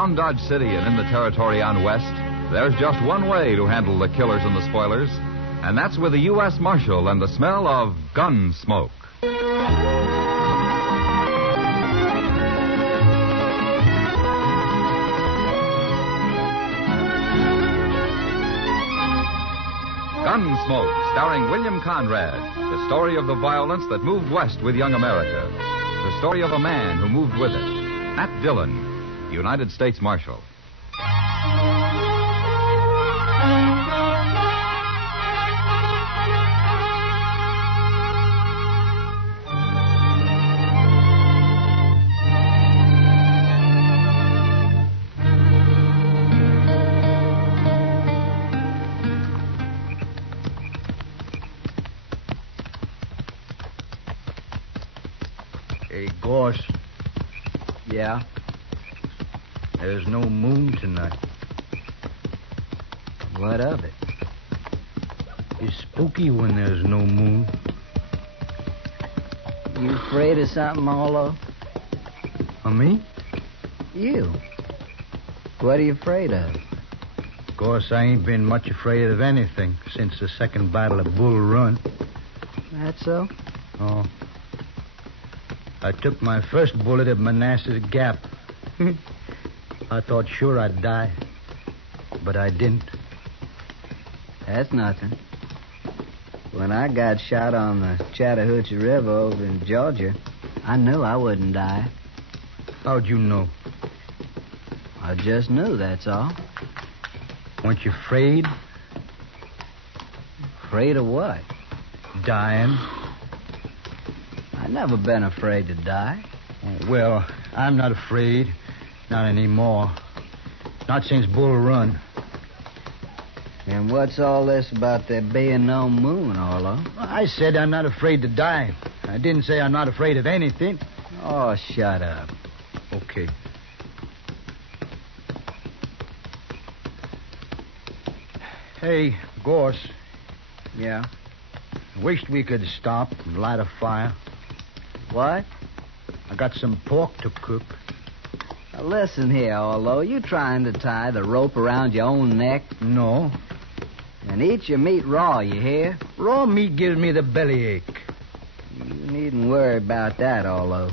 Around Dodge City and in the territory on West, there's just one way to handle the killers and the spoilers, and that's with a U.S. Marshal and the smell of gun smoke. Gunsmoke, starring William Conrad. The story of the violence that moved west with young America. The story of a man who moved with it. Matt Dillon, United States Marshal. Hey, Gorse. Yeah? There's no moon tonight. What of it? It's spooky when there's no moon. You afraid of something, Orlo? Of me? You. What are you afraid of? Of course, I ain't been much afraid of anything since the second battle of Bull Run. That so? Oh. I took my first bullet at Manassas Gap. I thought sure I'd die, but I didn't. That's nothing. When I got shot on the Chattahoochee River over in Georgia, I knew I wouldn't die. How'd you know? I just knew, that's all. Weren't you afraid? Afraid of what? Dying? I never been afraid to die. Well, I'm not afraid. Not anymore. Not since Bull Run. And what's all this about there being no moon, Orlo? I said I'm not afraid to die. I didn't say I'm not afraid of anything. Oh, shut up. Okay. Hey, Gorse. Yeah? Wished we could stop and light a fire. What? I got some pork to cook. Now listen here, Orlo. You trying to tie the rope around your own neck? No. And eat your meat raw, you hear? Raw meat gives me the bellyache. You needn't worry about that, Orlo.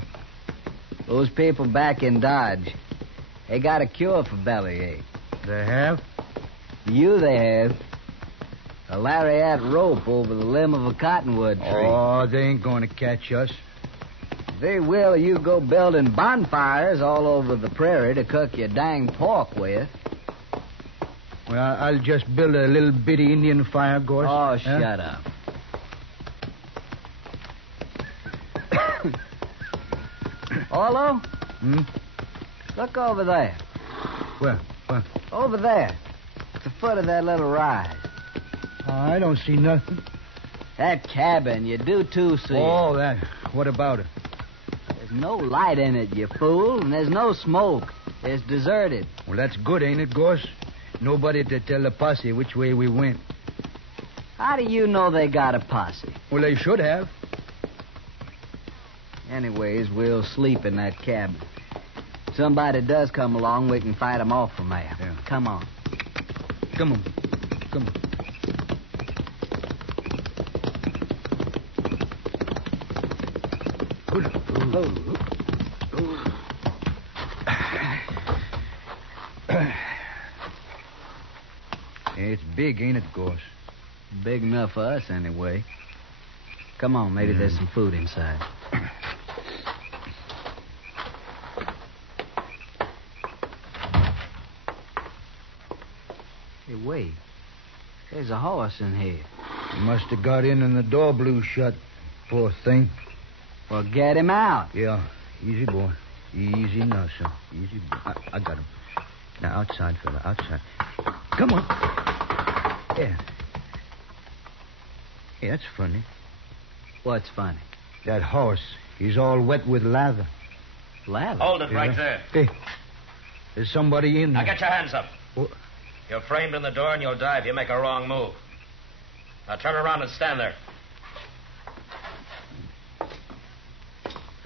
Those people back in Dodge, they got a cure for bellyache. They have? You they have. A lariat rope over the limb of a cottonwood tree. Oh, they ain't going to catch us. They will. You go building bonfires all over the prairie to cook your dang pork with. Well, I'll just build a little bitty Indian fire, Gorse. Oh, shut up. Orlo? Look over there. Where? Over there. At the foot of that little rise. I don't see nothing. That cabin, you do too see. Oh, that. What about it? There's no light in it, you fool, and there's no smoke. It's deserted. Well, that's good, ain't it, Gorse? Nobody to tell the posse which way we went. How do you know they got a posse? Well, they should have. Anyways, we'll sleep in that cabin. If somebody does come along, we can fight them off from there. Yeah. Come on. Come on. It's big, ain't it, Gorse? Big enough for us, anyway. Come on, maybe there's some food inside. Hey, wait. There's a horse in here. He must have got in and the door blew shut. Poor thing. Well, get him out. Yeah, easy, boy. Easy now, son. Easy, boy. I got him. Now, outside, fella, outside. Come on. Yeah. Hey, that's funny. What's funny? That horse, he's all wet with lather. Lather? Hold it right there. Hey, there's somebody in there. Now get your hands up. What? You're framed in the door and you'll die if you make a wrong move. Now turn around and stand there.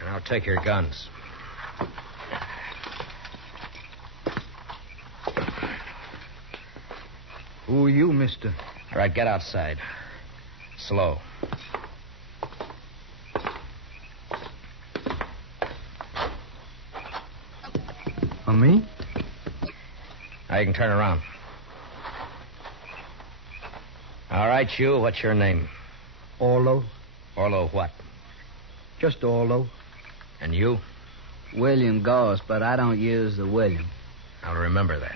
And I'll take your guns. Who are you, mister? All right, get outside. Slow. Me? Now you can turn around. All right, you. What's your name? Orlo. Orlo what? Just Orlo. And you? William Goss, but I don't use the William. I'll remember that.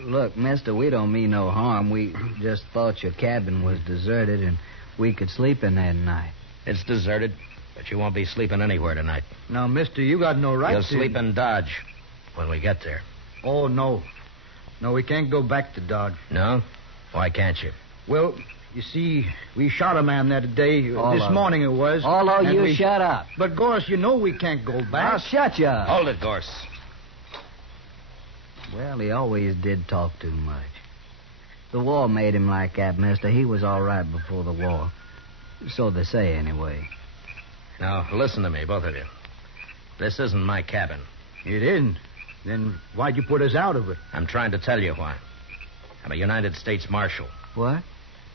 Look, mister, we don't mean no harm. We just thought your cabin was deserted and we could sleep in there tonight. It's deserted, but you won't be sleeping anywhere tonight. Now, mister, you got no right You'll to... sleep in Dodge when we get there. Oh, no. No, we can't go back to Dodge. No? Why can't you? Well, you see, we shot a man that day. Orlo. This morning it was. Orlo, and you shut up. But, Gorse, you know we can't go back. I'll shut you up. Hold it, Gorse. Well, he always did talk too much. The war made him like that, mister. He was all right before the war. So they say, anyway. Now, listen to me, both of you. This isn't my cabin. It isn't. Then why'd you put us out of it? I'm trying to tell you why. I'm a United States Marshal. What?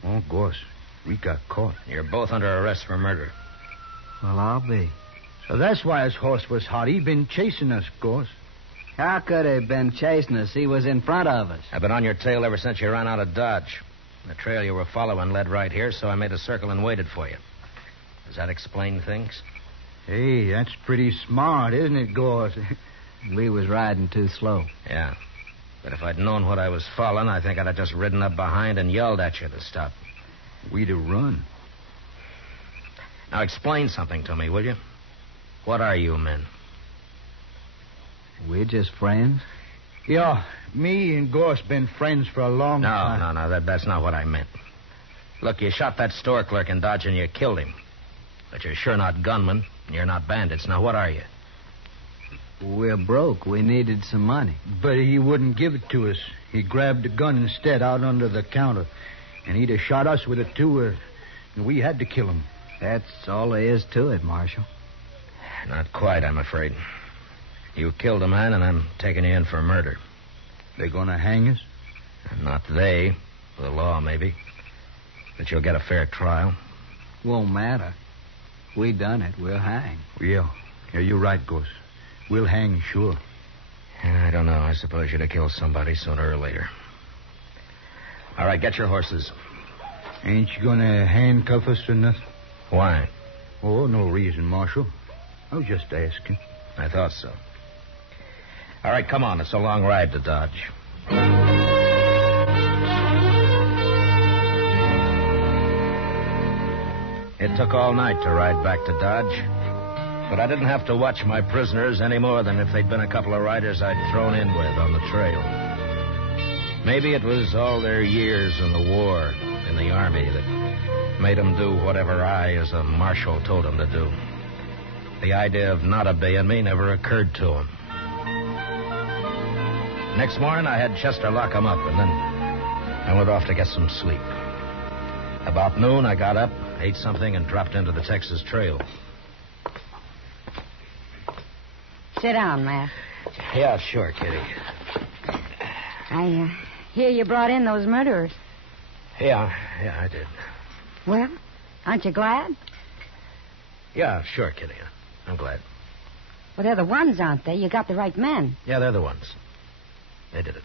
Oh, Gorse, we got caught. You're both under arrest for murder. Well, I'll be. So that's why his horse was hot. He'd been chasing us, Gorse. How could he have been chasing us? He was in front of us. I've been on your tail ever since you ran out of Dodge. The trail you were following led right here, so I made a circle and waited for you. Does that explain things? Hey, that's pretty smart, isn't it, Gorse? We was riding too slow. Yeah. But if I'd known what I was following, I think I'd have just ridden up behind and yelled at you to stop. We'd have run. Now explain something to me, will you? What are you men? We're just friends. Yeah, me and Gorse been friends for a long time. No, that's not what I meant. Look, you shot that store clerk in Dodge and you killed him. But you're sure not gunmen, and you're not bandits. Now, what are you? We're broke. We needed some money. But he wouldn't give it to us. He grabbed a gun instead out under the counter. And he'd have shot us with it, too. And we had to kill him. That's all there is to it, Marshal. Not quite, I'm afraid. You killed a man, and I'm taking you in for murder. They're going to hang us? Not they. The law, maybe. But you'll get a fair trial. Won't matter. We done it. We'll hang. Yeah, you're right, Gorse. We'll hang, sure. I don't know. I suppose you'd have killed somebody sooner or later. All right, get your horses. Ain't you going to handcuff us or nothing? Why? Oh, no reason, Marshal. I was just asking. I thought so. All right, come on. It's a long ride to Dodge. It took all night to ride back to Dodge. But I didn't have to watch my prisoners any more than if they'd been a couple of riders I'd thrown in with on the trail. Maybe it was all their years in the war, in the Army, that made them do whatever I, as a marshal, told them to do. The idea of not obeying me never occurred to them. Next morning, I had Chester lock them up, and then I went off to get some sleep. About noon, I got up, ate something, and dropped into the Texas Trail. Sit down, Matt. Yeah, sure, Kitty. I hear you brought in those murderers. Yeah, I did. Well, aren't you glad? Yeah, sure, Kitty. I'm glad. Well, they're the ones, aren't they? You got the right men. Yeah, they're the ones. They did it.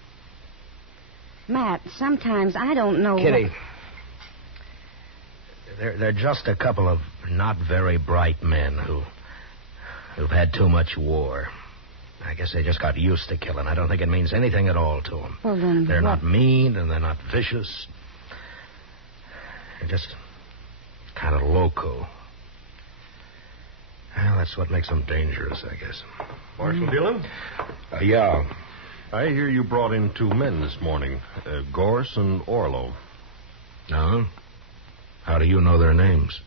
Matt, sometimes I don't know... Kitty, they're just a couple of not very bright men who've had too much war. I guess they just got used to killing. I don't think it means anything at all to them. Well, then they're what? not mean, and they're not vicious. They're just kind of loco. Well, that's what makes them dangerous, I guess. Marshal Dillon? Yeah. I hear you brought in two men this morning, Gorse and Orlo. No? How do you know their names?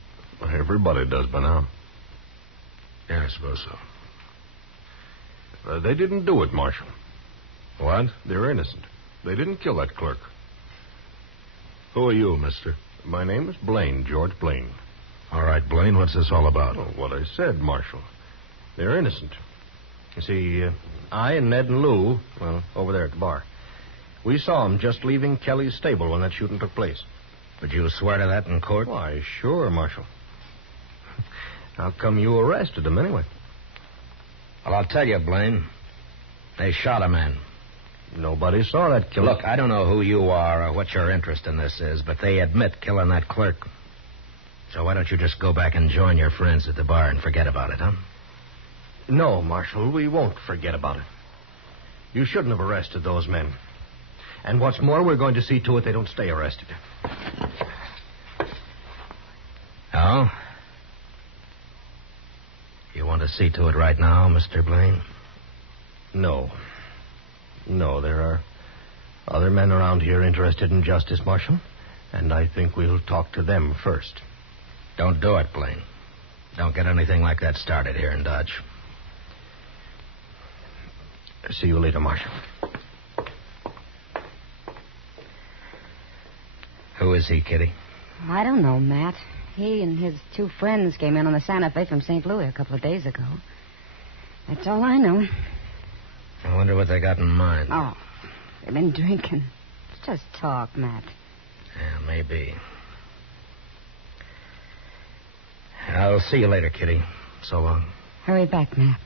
Everybody does by now. Yeah, I suppose so. They didn't do it, Marshal. What? They're innocent. They didn't kill that clerk. Who are you, mister? My name is Blaine, George Blaine. All right, Blaine, what's this all about? Oh, what I said, Marshal. They're innocent. You see, I and Ned and Lou, well, over there at the bar, We saw him just leaving Kelly's stable when that shooting took place. Would you swear to that in court? Why, sure, Marshal. How come you arrested him anyway? Well, I'll tell you, Blaine. They shot a man. Nobody saw that killing. Look, I don't know who you are or what your interest in this is, but they admit killing that clerk. So why don't you just go back and join your friends at the bar and forget about it, huh? No, Marshal, we won't forget about it. You shouldn't have arrested those men. And what's more, we're going to see to it they don't stay arrested. Oh? You want to see to it right now, Mr. Blaine? No. No, there are other men around here interested in justice, Marshal. And I think we'll talk to them first. Don't do it, Blaine. Don't get anything like that started here in Dodge. See you later, Marshal. Who is he, Kitty? I don't know, Matt. He and his two friends came in on the Santa Fe from St. Louis a couple of days ago. That's all I know. I wonder what they got in mind. Oh, they've been drinking. It's just talk, Matt. Yeah, maybe. I'll see you later, Kitty. So long. Hurry back, Matt.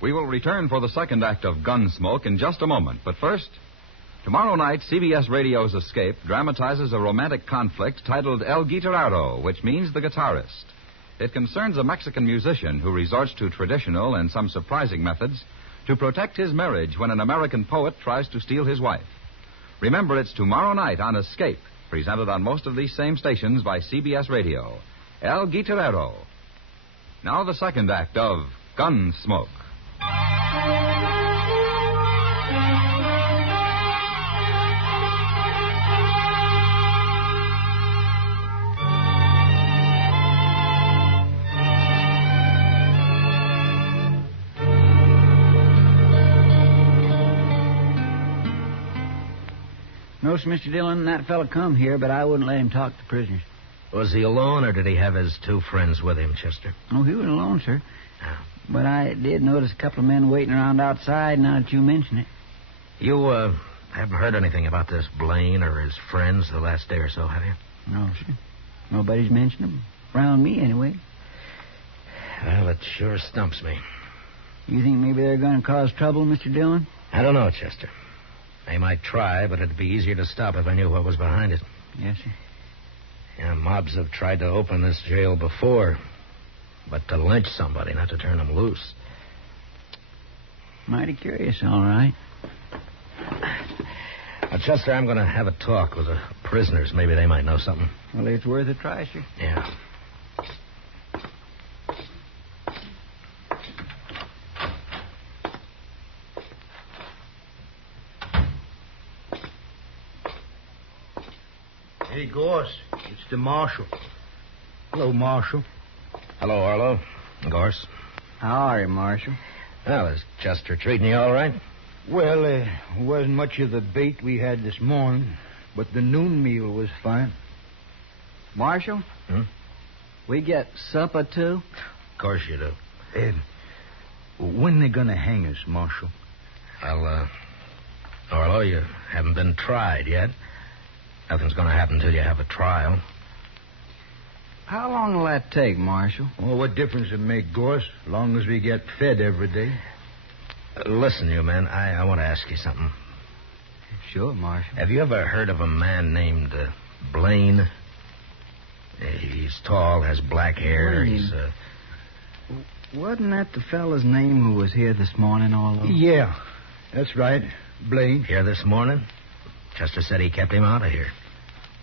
We will return for the second act of Gunsmoke in just a moment. But first, tomorrow night, CBS Radio's Escape dramatizes a romantic conflict titled El Guitarrero, which means the guitarist. It concerns a Mexican musician who resorts to traditional and some surprising methods to protect his marriage when an American poet tries to steal his wife. Remember, it's tomorrow night on Escape, presented on most of these same stations by CBS Radio. El Guitarrero. Now the second act of Gunsmoke. No, sir, Mr. Dillon, that fella come here, but I wouldn't let him talk to prisoners. Was he alone, or did he have his two friends with him, Chester? Oh, he was alone, sir. Yeah. But I did notice a couple of men waiting around outside now that you mention it. You, haven't heard anything about this Blaine or his friends the last day or so, have you? No, sir. Nobody's mentioned them. Around me, anyway. Well, it sure stumps me. You think maybe they're going to cause trouble, Mr. Dillon? I don't know, Chester. They might try, but it'd be easier to stop if I knew what was behind it. Yes, sir. Yeah, mobs have tried to open this jail before, but to lynch somebody, not to turn them loose. Mighty curious, all right. Now, Chester, I'm going to have a talk with the prisoners. Maybe they might know something. Well, it's worth a try, sir. Yeah. Hey, Gorse, it's the marshal. Hello, Marshal. Hello, Arlo. Gorse. How are you, Marshal? Well, is Chester treating you all right? Well, wasn't much of the bait we had this morning, but the noon meal was fine. Marshal? We get supper, too? Of course you do. When they gonna hang us, Marshal? Well, Arlo, you haven't been tried yet. Nothing's going to happen until you have a trial. How long will that take, Marshal? Well, what difference it make, Gorse, as long as we get fed every day? Listen, you men, I want to ask you something. Sure, Marshal. Have you ever heard of a man named Blaine? He's tall, has black hair. Blaine? He's, Wasn't that the fella's name who was here this morning, Arlo? Yeah, that's right. Blaine. Here this morning? Chester said he kept him out of here.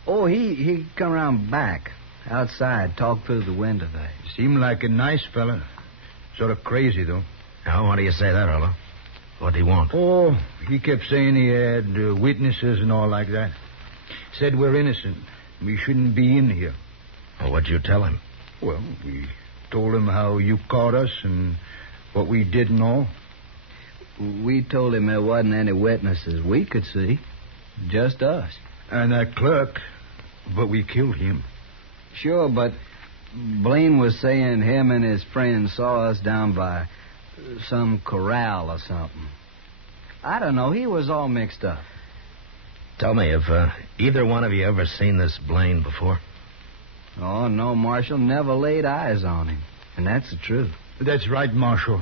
Oh, he come around back, outside, talked through the window there. Seemed like a nice fella. Sort of crazy, though. Now, why do you say that, Arlo? What'd he want? Oh, he kept saying he had witnesses and all like that. Said we're innocent. We shouldn't be in here. Well, what'd you tell him? Well, we told him how you caught us and what we did and all. We told him there wasn't any witnesses we could see. Just us. And that clerk. But we killed him. Sure, but Blaine was saying him and his friends saw us down by some corral or something. I don't know. He was all mixed up. Tell me, have either one of you ever seen this Blaine before? Oh, no, Marshal. Never laid eyes on him. And that's the truth. That's right, Marshal.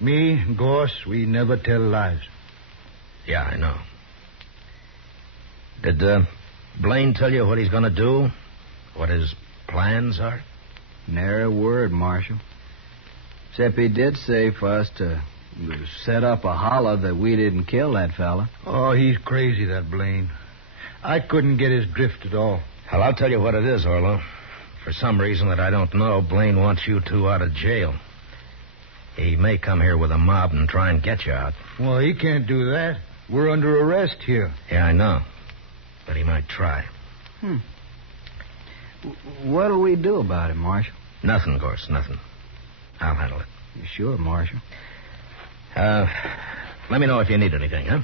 Me and Gorse, we never tell lies. Yeah, I know. Did Blaine tell you what he's going to do? What his plans are? Nary a word, Marshal. Except he did say for us to set up a holler that we didn't kill that fella. Oh, he's crazy, that Blaine. I couldn't get his drift at all. Well, I'll tell you what it is, Orlo. For some reason that I don't know, Blaine wants you two out of jail. He may come here with a mob and try and get you out. Well, he can't do that. We're under arrest here. Yeah, I know. But he might try. What'll we do about it, Marshal? Nothing, Gorse, nothing. I'll handle it. You sure, Marshal? Let me know if you need anything, huh?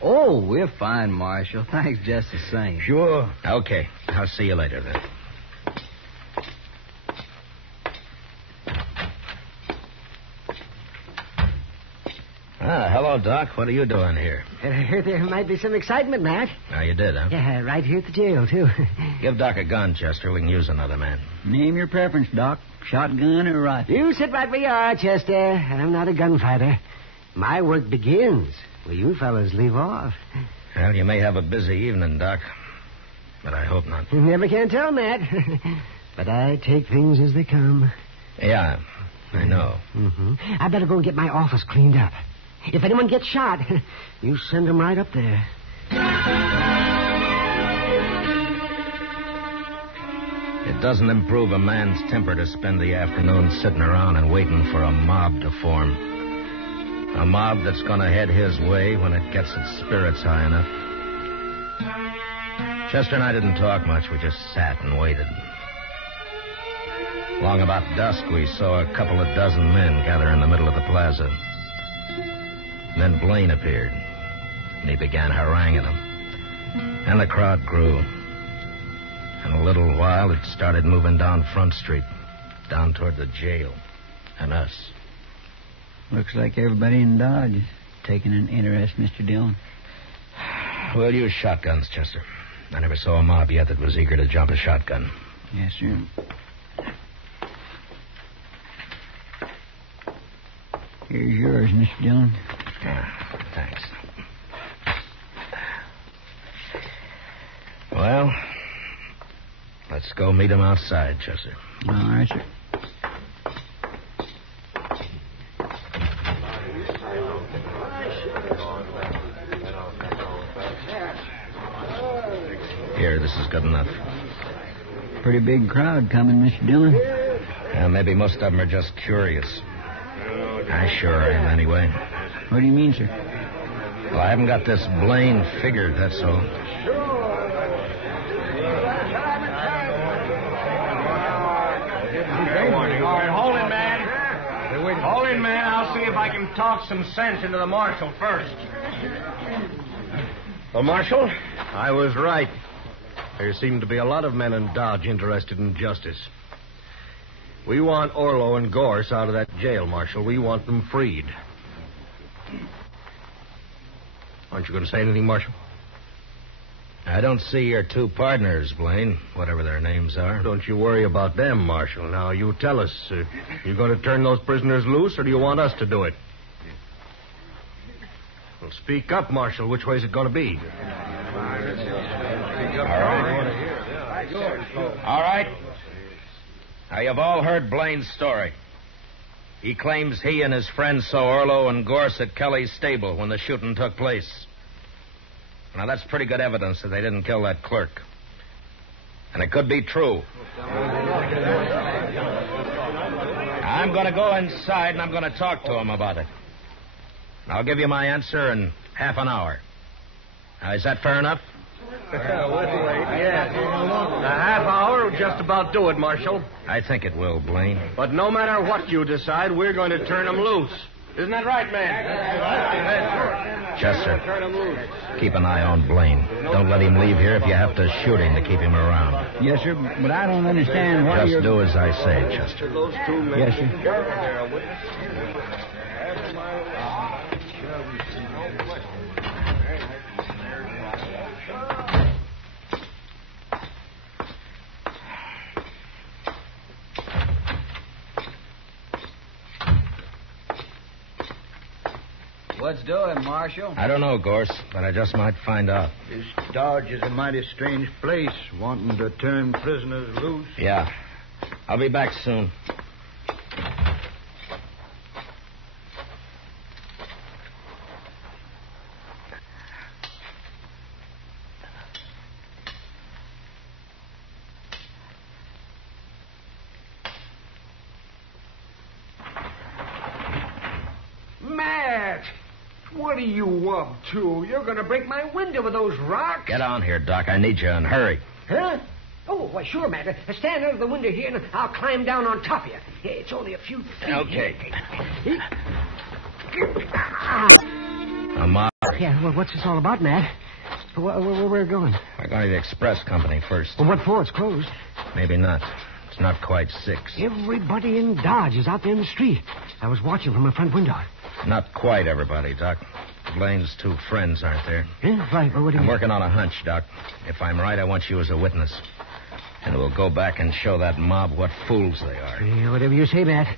Oh, we're fine, Marshal. Thanks just the same. Sure. Okay. I'll see you later, then. Hello, Doc. What are you doing here? I heard there might be some excitement, Matt. Oh, you did, huh? Yeah, right here at the jail, too. Give Doc a gun, Chester. We can use another man. Name your preference, Doc. Shotgun or rifle? You sit right where you are, Chester. I'm not a gunfighter. My work begins where you fellas leave off. Well, you may have a busy evening, Doc. But I hope not. You never can tell, Matt. But I take things as they come. Yeah, I know. Mm-hmm. I better go and get my office cleaned up. If anyone gets shot, you send them right up there. It doesn't improve a man's temper to spend the afternoon sitting around and waiting for a mob to form. A mob that's going to head his way when it gets its spirits high enough. Chester and I didn't talk much. We just sat and waited. Long about dusk, we saw a couple of dozen men gather in the middle of the plaza. Then Blaine appeared, and he began haranguing them. And the crowd grew. In a little while, it started moving down Front Street, down toward the jail, and us. Looks like everybody in Dodge is taking an interest, Mr. Dillon. We'll use shotguns, Chester. I never saw a mob yet that was eager to jump a shotgun. Yes, sir. Here's yours, Mr. Dillon. Thanks. Well, let's go meet him outside, Chester. All right, sir. Here, this is good enough. Pretty big crowd coming, Mr. Dillon. Yeah, maybe most of them are just curious. I sure am, anyway. What do you mean, sir? Well, I haven't got this Blaine figured, that's all. All right, hold it, man. Hold it, man. I'll see if I can talk some sense into the marshal first. Well, Marshal, I was right. There seem to be a lot of men in Dodge interested in justice. We want Orlo and Gorse out of that jail, Marshal. We want them freed. Aren't you going to say anything, Marshal? I don't see your two partners, Blaine, whatever their names are. Don't you worry about them, Marshal. Now, you tell us. You going to turn those prisoners loose, or do you want us to do it? Well, speak up, Marshal. Which way is it going to be? All right. Now, you've all heard Blaine's story. He claims he and his friends saw Orlo and Gorse at Kelly's stable when the shooting took place. Now, that's pretty good evidence that they didn't kill that clerk. And it could be true. I'm going to go inside and I'm going to talk to him about it. I'll give you my answer in half an hour. Now, is that fair enough? Yeah. A half hour will just about do it, Marshal. I think it will, Blaine. But no matter what you decide, we're going to turn them loose. Isn't that right, man? Chester, keep an eye on Blaine. Don't let him leave here if you have to shoot him to keep him around. Yes, sir, but I don't understand why Just do as I say, Chester. Yes, sir. What's doing, Marshal? I don't know, Gorse, but I just might find out. This Dodge is a mighty strange place, wanting to turn prisoners loose. Yeah. I'll be back soon. Matt! What are you up to? You're going to break my window with those rocks. Get on here, Doc. I need you, and hurry. Huh? Oh, why, sure, Matt. Stand under the window here, and I'll climb down on top of you. It's only a few feet. Okay. Amar, Yeah, well, what's this all about, Matt? Where we're going? we're going to the express company first. Well, what for? It's closed. Maybe not. It's not quite 6. Everybody in Dodge is out there in the street. I was watching from my front window. Not quite everybody, Doc. Blaine's 2 friends aren't there. Huh? Right, well, what do you I'm mean? working on a hunch, Doc. If I'm right, I want you as a witness. And we'll go back and show that mob what fools they are. Yeah, whatever you say, Matt.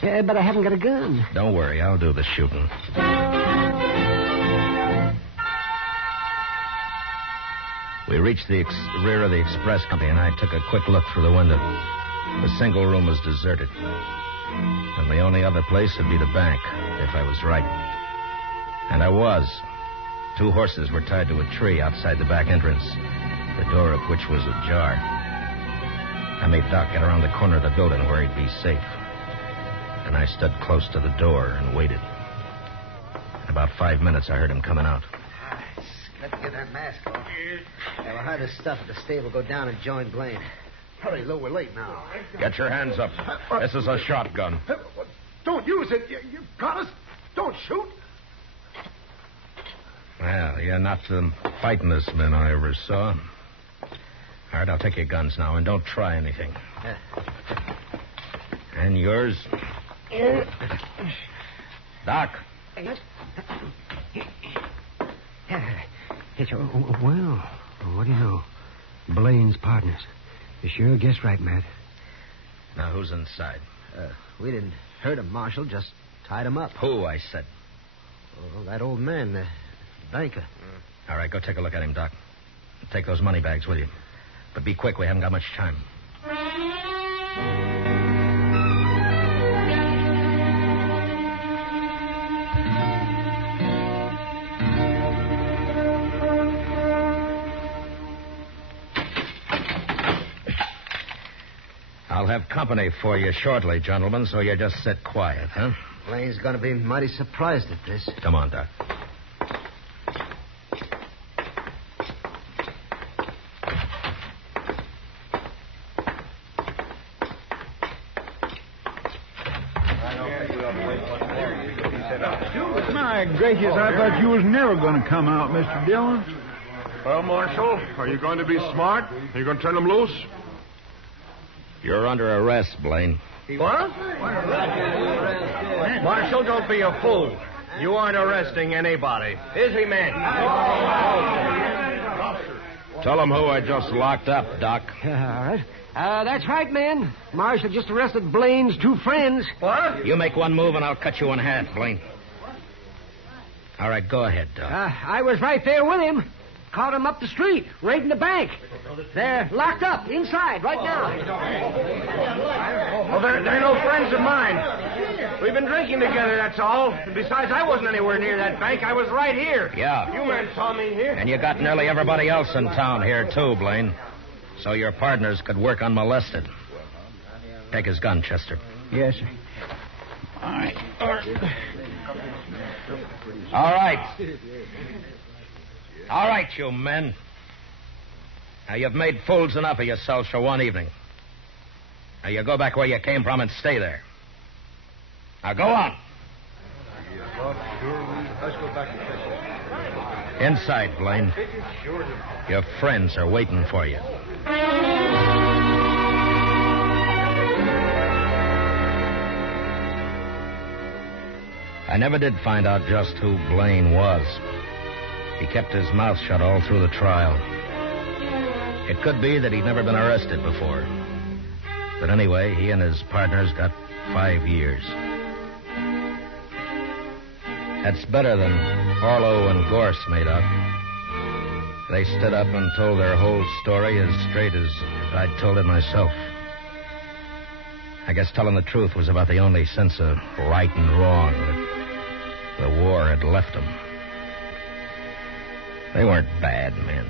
But I haven't got a gun. Don't worry, I'll do the shooting. We reached the rear of the express company, and I took a quick look through the window. The single room was deserted. And the only other place would be the bank, if I was right. And I was. 2 horses were tied to a tree outside the back entrance, the door of which was ajar. I made Doc get around the corner of the building where he'd be safe. And I stood close to the door and waited. In about 5 minutes, I heard him coming out. Let's get that mask off. I'll hide the stuff at the stable, go down and join Blaine. Hurry, Lou, we're late now. Get your hands up. This is a shotgun. Don't use it. You got us. Don't shoot. Well, you're not the fightingest men I ever saw. All right, I'll take your guns now, and don't try anything. And yours? Doc. Well, what do you know? Blaine's partners. You sure guessed right, Matt. Now, who's inside? We didn't hurt him, Marshal. Just tied him up. Who, I said. Oh, that old man, the banker. All right, go take a look at him, Doc. Take those money bags with you. But be quick, we haven't got much time. I'll have company for you shortly, gentlemen, so you just sit quiet, huh? Blaine's going to be mighty surprised at this. Come on, Doc. My gracious, I thought you was never going to come out, Mr. Dillon. Well, Marshal, are you going to be smart? Are you going to turn them loose? You're under arrest, Blaine. What? Marshal, don't be a fool. You aren't arresting anybody. Is he, man? Tell them who I just locked up, Doc. All right. That's right, man. Marshal just arrested Blaine's 2 friends. What? You make one move and I'll cut you in half, Blaine. All right, go ahead, Doc. I was right there with him. Caught him up the street, raiding the bank. They're locked up inside right now. Well, they're no friends of mine. We've been drinking together, that's all. And besides, I wasn't anywhere near that bank. I was right here. Yeah. You men saw me here. And you got nearly everybody else in town here, too, Blaine. So your partners could work unmolested. Take his gun, Chester. Yes, sir. All right. All right. All right, you men. Now, you've made fools enough of yourselves for one evening. Now, you go back where you came from and stay there. Now, go on. Let's go back to fishing. Inside, Blaine. Your friends are waiting for you. I never did find out just who Blaine was. He kept his mouth shut all through the trial. It could be that he'd never been arrested before. But anyway, he and his partners got 5 years. That's better than Orlo and Gorse made out. They stood up and told their whole story as straight as I'd told it myself. I guess telling the truth was about the only sense of right and wrong that the war had left them. They weren't bad men,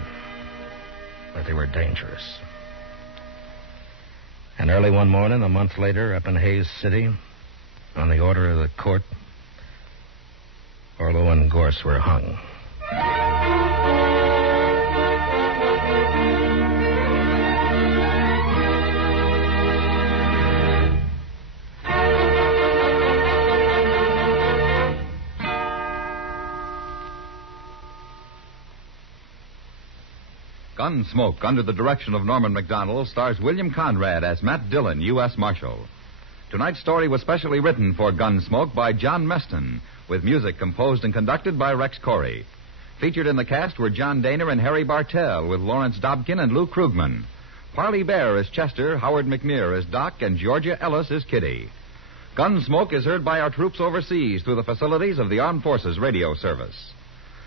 but they were dangerous. And early one morning, a month later, up in Hayes City, on the order of the court, Orlo and Gorse were hung. Gunsmoke, under the direction of Norman MacDonald, stars William Conrad as Matt Dillon, U.S. Marshal. Tonight's story was specially written for Gunsmoke by John Meston, with music composed and conducted by Rex Corey. Featured in the cast were John Daner and Harry Bartell, with Lawrence Dobkin and Lou Krugman. Parley Bear as Chester, Howard McNear as Doc, and Georgia Ellis as Kitty. Gunsmoke is heard by our troops overseas through the facilities of the Armed Forces Radio Service.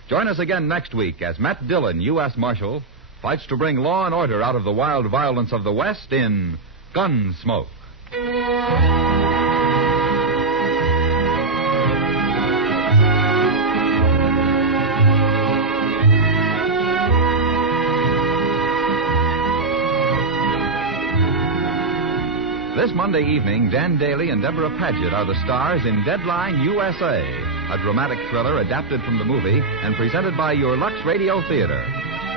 Join us again next week as Matt Dillon, U.S. Marshal, fights to bring law and order out of the wild violence of the West in Gunsmoke. This Monday evening, Dan Daly and Deborah Paget are the stars in Deadline USA, a dramatic thriller adapted from the movie and presented by your Lux Radio Theater.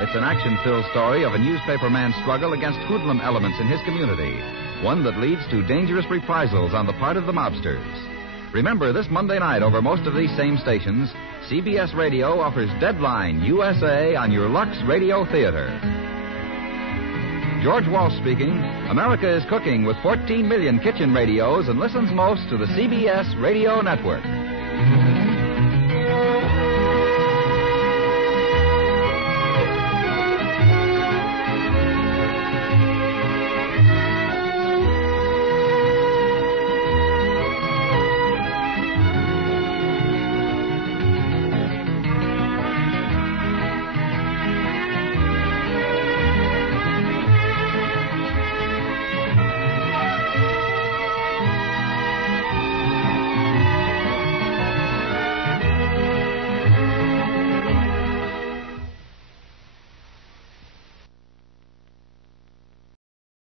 It's an action-filled story of a newspaper man's struggle against hoodlum elements in his community, one that leads to dangerous reprisals on the part of the mobsters. Remember, this Monday night over most of these same stations, CBS Radio offers Deadline USA on your Lux Radio Theater. George Walsh speaking. America is cooking with 14 million kitchen radios and listens most to the CBS Radio Network.